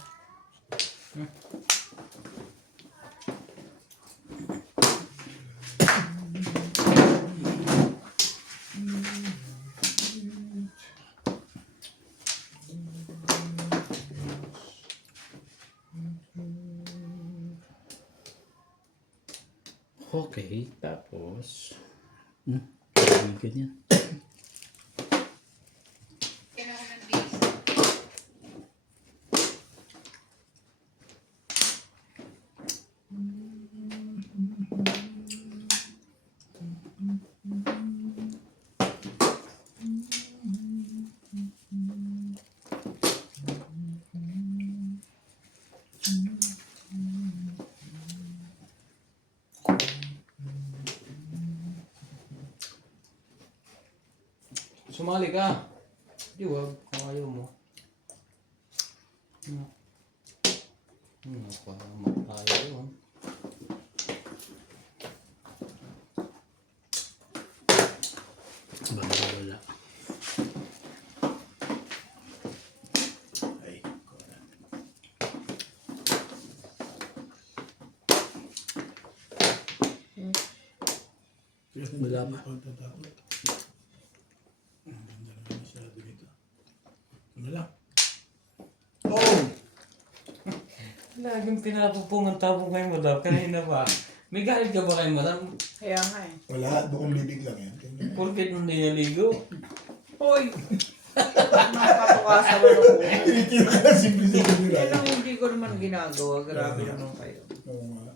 okay. Tapos kaibigan yan. Sumali ka. Di wag. Kung ayaw mo. Parang makaya yun. Baka wala. Ay, Wala pa. Ano lang? Oh! Laging pinapupungan tapong kay madam. Kanina ba? May galit ka ba kay madam? Kaya nga eh. Wala, bukong bibig lang yan. Porkit hindi naligo? Hoy! Nakakatukasan mo ako. Thank you ka, simple-simple Yan nila. ang hindi ko naman ginagawa. Grabe naman kayo. Oo nga.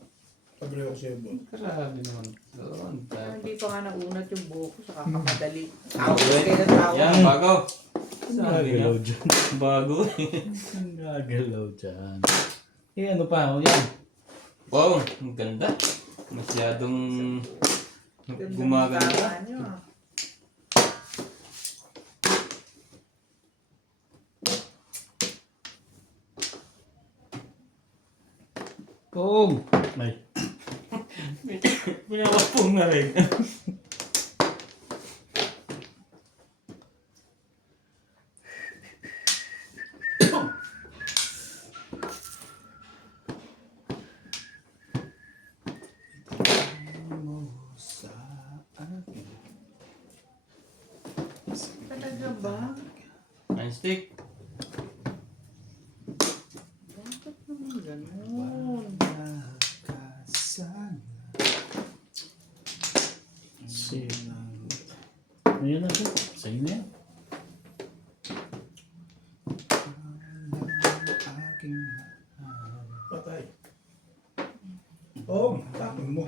Pagre ako sa'yo, Bon. Grabe naman. Doon. Hindi pa nga naunat yung buhok ko sa kakamadali. Tawag kayo ng tawag. Yan, bago. Ang Sabi niya. gagalaw dyan. Bago. Ang gagalaw dyan. Eh ano pa? O yan. Wow, ang ganda. Masyadong Ganda ng gumaganda. gawa niyo, ah. Pong! Ay. Pinawapong na rin. Talaga ba? Nine stick. Bakit naman ganun? Ayan na siya. Sa'yo na yan. Patay. Oh, tapon mo.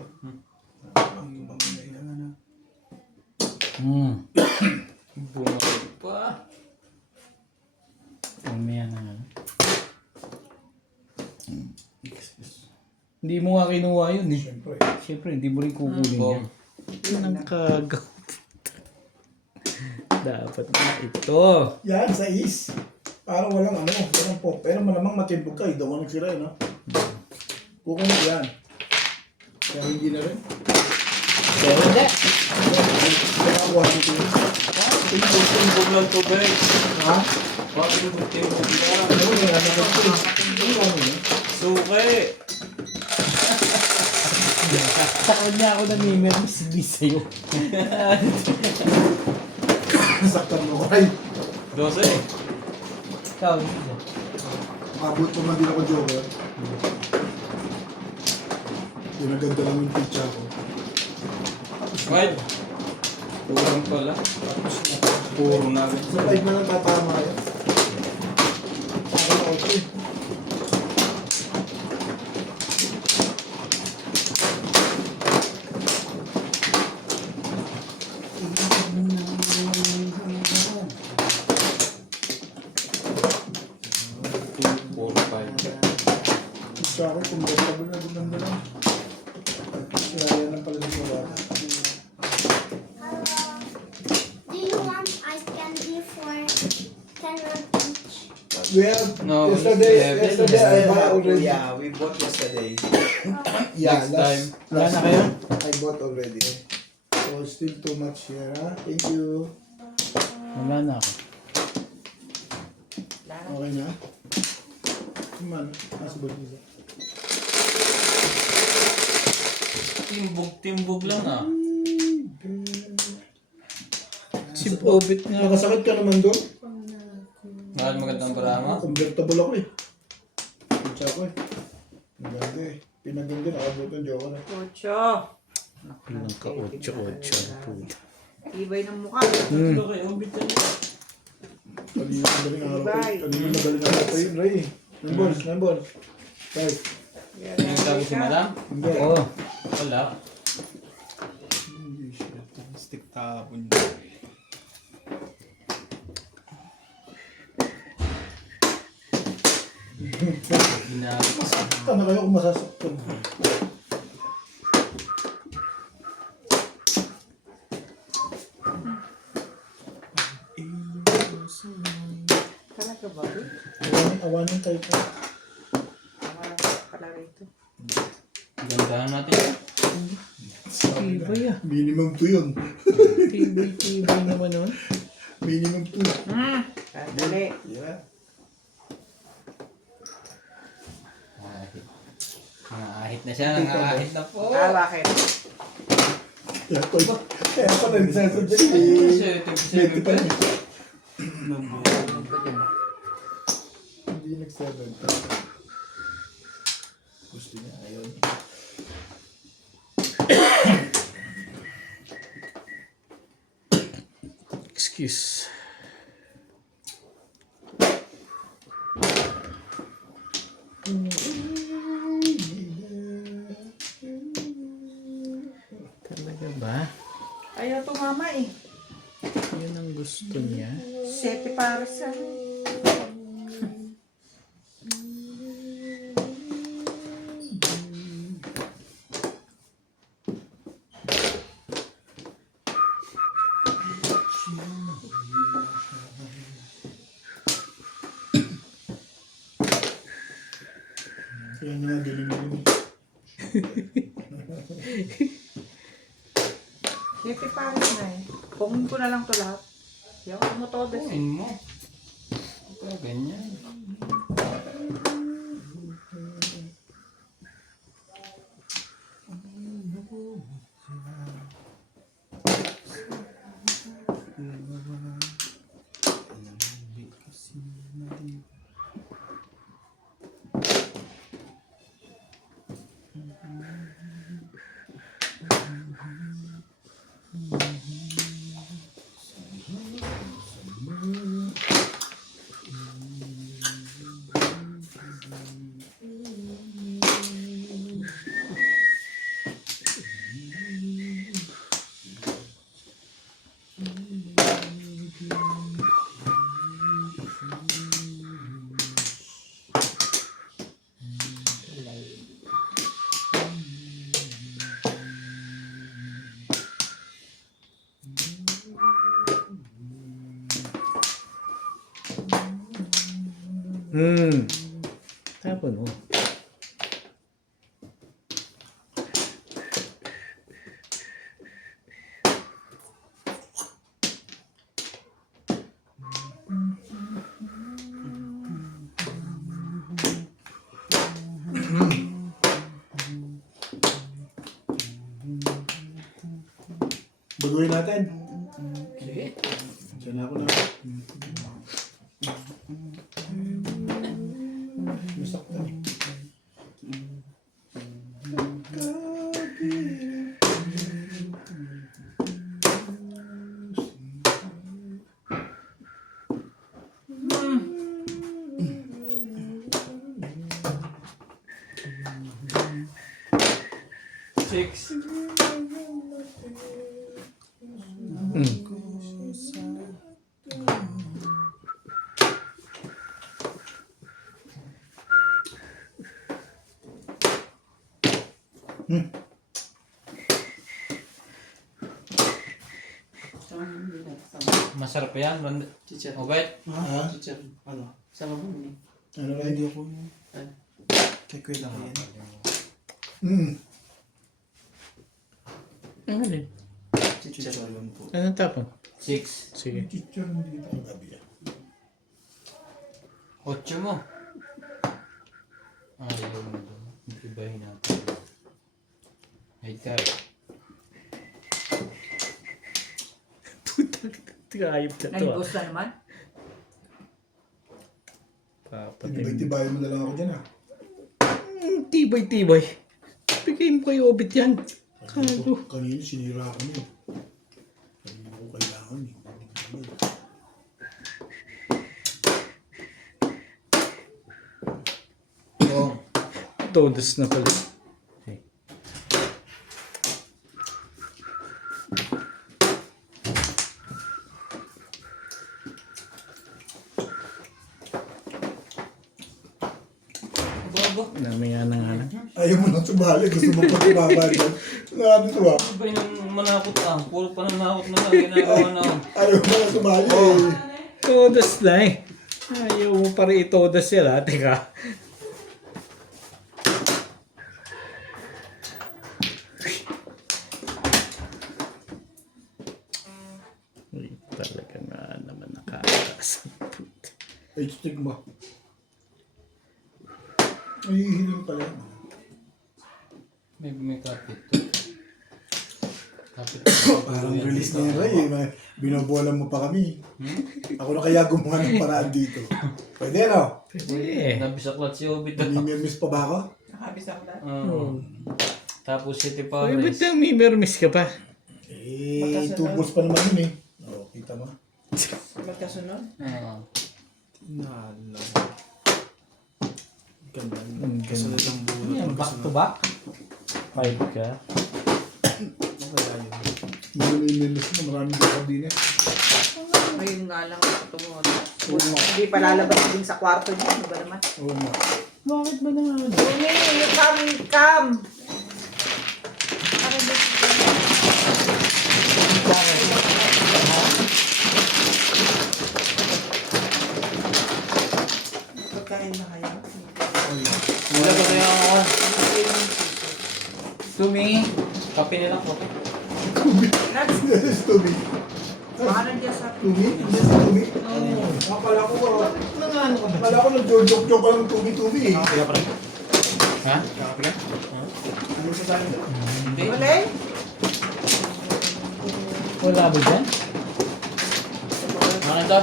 Bumalik pa. Mamaya na nga. Hindi mo nga kinuha yun eh. Siyempre. Siyempre, hindi mo rin kukunin yan. Yun ang kagaw. Dapat na ito. Yan, sa is. Parang walang ano, walang pop. Pero malamang matimbog ka, daw ang nagsira, no? Kukunin yan. Pero hindi na rin. Pero hindi. Nakakuha nito yun. Timbog lang to, Bert. Ha? Bakit timbog lang? Ano yun? Ano yun? Ano yun? Suki! Sa kanya ako namimiss sa'yo. Saktan mo ko. Ay, 12. Ikaw. makabot pa man din ako joker. Pinaganda lang yung pizza ko. Wait. Kurang pala. Puro na rin. Sa 5 na lang tatama yan. Ako na 8 eh. Sa akin, comfortable na gumanda lang. Kaya yan lang pala sa bata. Do you want ice candy for 10 rand each? We have, No, yesterday I bought already. Yeah, we bought yesterday. Yeah, Next time. Wala na kayo? I bought already. So still too much here, ha? Thank you. Wala na ako. Okay na? Come on, nasa bulisa. Timbog lang ah. Si Obit nga. Nakasakit ka naman doon? Mahal magandang parama. Convertible ako eh. Pizza ko eh. Maganda eh. Pinaganda, nakabot ng jowa na. Ocho. Ilang ka 8. Ibay ng mukha. Ito kay Obit yan. Kanina madaling araw ko. Bye. Kanina madaling araw ko yun, Ray. Numbers. Right. Yung sabi si Madam? Hindi. Oo. Wala. Hindi siya. Stick tapon. Ginagawa. Tama kayo kung masasaktan. Talaga ba? Awanin tayo po. Tama pala rito. Gandahan natin. Tibay ah. Minimum 2 yun. Tibay naman nun. Minimum 2. Dali. Yeah. Nangahit na siya. Nangahit na po. Bakit? Kaya pa nagsasadya eh. 20 pa yun. Hindi nag-7. Gusto niya, ayun. Excuse. Talaga ba? Ayaw tumama eh. Yun ang gusto niya. Sete pares ah. Kaya nga galing mo. Sete pares na eh. Pungin ko na lang to lahat. Yaw mo todo eh. Kunin mo. Ito, ganyan. Tapon mo. Baguhin natin. Sige. Diyan ako na. Masaktan. Six. Masarap yan. Teacher. Okay? Ha? Teacher. Ano? Sama mo ni. Ano lang? Hindi ako yun. Kay Kuya lang yan. Ano din? Teacher yun po. Anong tapon? Six. Sige. Teacher mo dito ang gabi. Ocho mo. Ayaw mo doon. Ibahin natin. Hey, card. Ayop na to. Nag-boss na naman. Tibay-tibayan mo na lang ako dyan ah. Tibay-tibay. Bigay mo kay Obit yan. Kago. Kanina sinira ko niya. Kanina ko kailangan eh. Oh. Todos na pala. Namaya na nga lang. Ayaw mo nang sumali. Gusto mo pa sumama dyan. Nakatuwa. Iba yung manakot ah. Puro pananakot na lang ginagawa na. Ayaw mo nang sumali eh. Todos na eh. Ayaw mo pa rin itodas sila. Teka. Uy, talaga nga naman nakakasapot. Ay, stigma. Ay, hiling pala. May kapit to. Kapit. Parang release na yun, Ray. Binobolan mo pa kami. Ako na kaya gumawa ng paraan dito. Pwede, no? Eh. Nabisaklat si Obit. Namimiss pa ba ako? Nakabis ako na. Tapos City Uy, Paris. ba't nang may mermis ka pa? Eh, tubos pa naman yun eh. Oo, kita mo. Magkasunod. Nala. Ganda. Ang Kasunod ng bulo. Yan, back to back. 5 ka. Wala yun. Namimiss mo, maraming dito din eh. Ngayon nga lang ito mo. Hindi pa lalabas din sa kwarto niya. Ano ba naman? Oo nga. Bakit ba naman? Bumi, you come. Pagkain na kayo? Wala ba tayo ako? Tumi. Kape nila ko. This is Tumi. Baka nandiyan sa... Tumi? This is Tumi? Oo. Akala ko, akala ko nag-joke-joke ka lang Tumi-Tumi eh. Kaya pa rin. Ha? Ano sa tayo? Hindi. Wala eh. Wala ba dyan? Ano ito?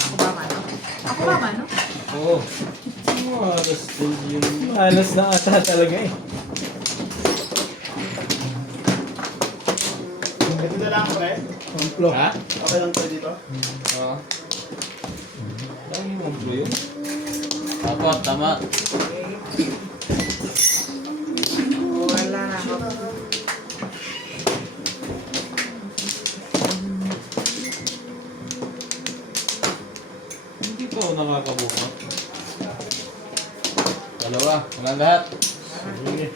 Ako ba mano? Ako ba mano? Oo. Malas din yung... Malas na ata talaga eh. Ito na lang, pre. Amplo. Ha? Okay lang to dito. Oo. Lagi mo bro yun. Tama, tama. Wala na ako. Hindi pa ako nakakabuka. Dalawa. Walang lahat. Sige.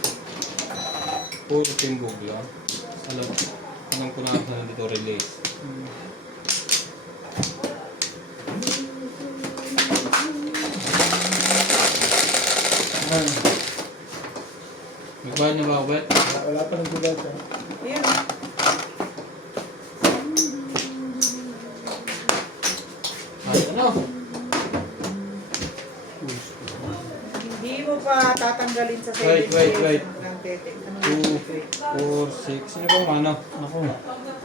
Puro timbog lang. Alam ko na dito release. Bahan na ba ako, Bet? Wala pa ng gulat ha. Ayan. Ano? Hindi mo pa tatanggalin sa Wait, wait, wait. ng tete. 2, 4, 6. Sino ba yung ano? Ako.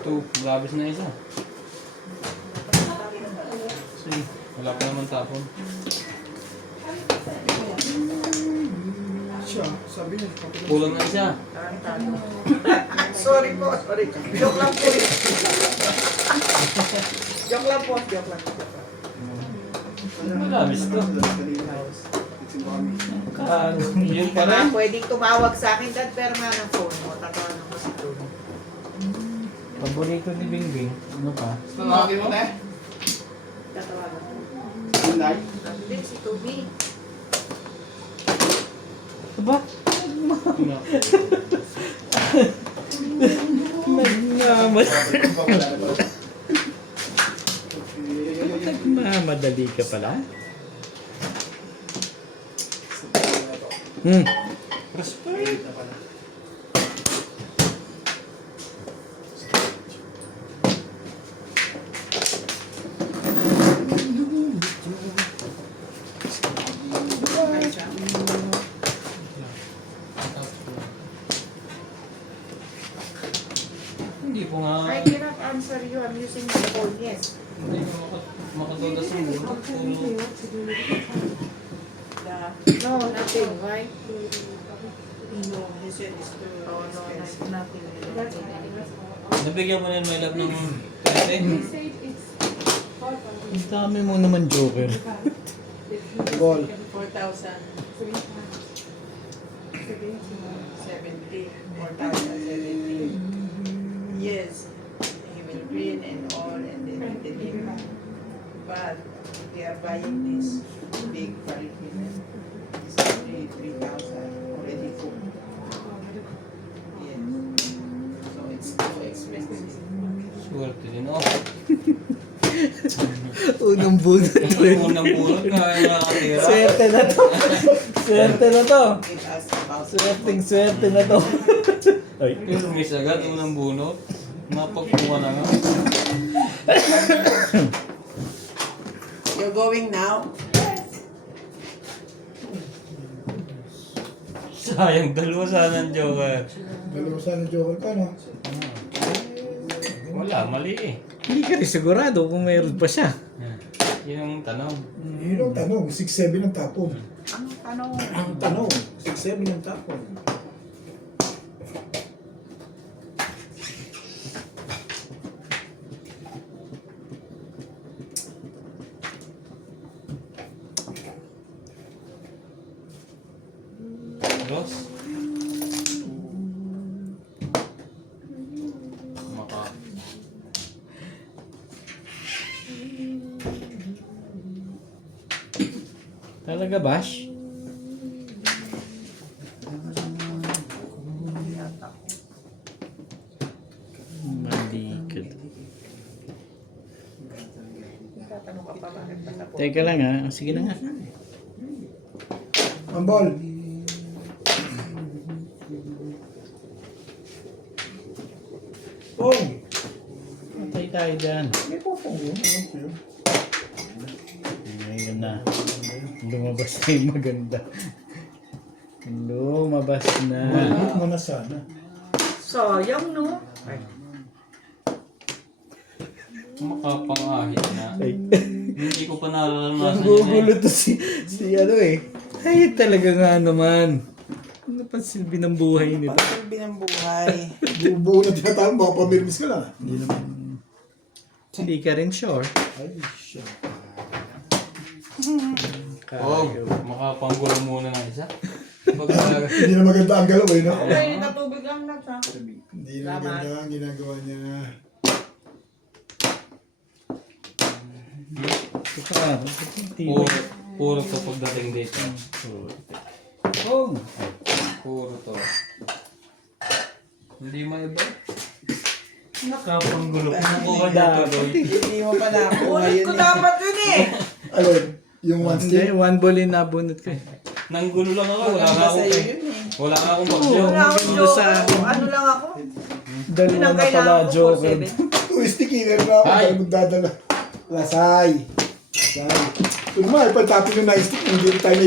2. Labis na isa. Sige. Wala pa naman tapon. Siya, sabi niya. Kulang na isa. Sorry po, sorry. Joke lang po. Joke lang po, joke lang. Malabis to. Yun pa rin. Pwedeng tumawag sa akin, Dad, pero nga ng phone mo. Tatawanan ko si Tony. Paborito ni Bingbing. Ano pa? Tawagin mo, te. Tatawanan ko. Tunay. Sabi din si Toby. Aba? Nagmamadali ka pala? Hindi po nga. I cannot answer you. I'm using my phone. Yes. Hindi ko makatulas ng bulok. No, nothing. Why? No, he said it's too Oh, no, expensive. nothing. Nabigyan mo na yung my love ng 20? He said it's Ang dami mo naman, Joker. Ball. 4,000. 70. 4,070. Yes, he will print and all and then deliver. But they are buying this big Filipino. It's only 3,000 already cooked. Yes. So it's too expensive. Swerte din. Oh. Unang bunot. Yung unang bulot na nakatira. Swerte na to. Swerte na to. It has about Swerte na to. Ay. Pero miss agad, unang bunot. Napagkuha na nga. You're going now? Sayang, dalawa sana ang Joker. Dalawa sana joker ka, no? Wala, mali eh. Hindi ka rin sigurado kung mayroon pa siya. Yun ang tanong. Yun ang tanong. 6-7 ang tapon. Ang tanong. Ang tanong. 6-7 ang tapon. Dos. Maka. Talaga, Bash? Malikad. Tatanong ka pa bakit pa sa phone? Teka lang ha. Sige na nga. Ang ball. Oh! Patay tayo dyan. May popong yun. Okay. Ngayon na. Lumabas na yung maganda. Lumabas na. Malapit mo na sana. Sayang, no? Ay, Makapangahit na. Ay. Hindi ko pa nararanasan Gugulo to si ano eh. Ay talaga nga naman. Ano pa silbi ng buhay nito? Pagkalbi ng buhay. Buo na tinatawag. Baka pamirmis ka lang. Hindi naman. Hindi ka rin sure. Ay, siya. Oh, makapanggulo muna ng isa. Pag Hindi na maganda ang galaw eh, no? okay, natubig lang na siya. Hindi na maganda ang ginagawa niya. Ito puro, puro to pagdating dito. Oh! Puro to. Hindi maiba. Nakapanggulo. Nakuha niya tuloy. Hindi mo pa nakuha Ulit yun ko eh. dapat yun eh. Alin? Yung one Hindi, stick? one ball in nabunot ko eh. Nanggulo lang ako. Wala Maganda nga ako sa'yo eh. yun eh. Wala nga akong bagyo. Wala akong ganda sa joker. Ano lang ako? Dalawa Yun ang na kailangan pala, ko, Joker. 47. Uy, sticky na ako. Ay. Dahil magdadala. Lasay. Lasay. Ito naman, ipagtapin yung na-stick. Hindi tayo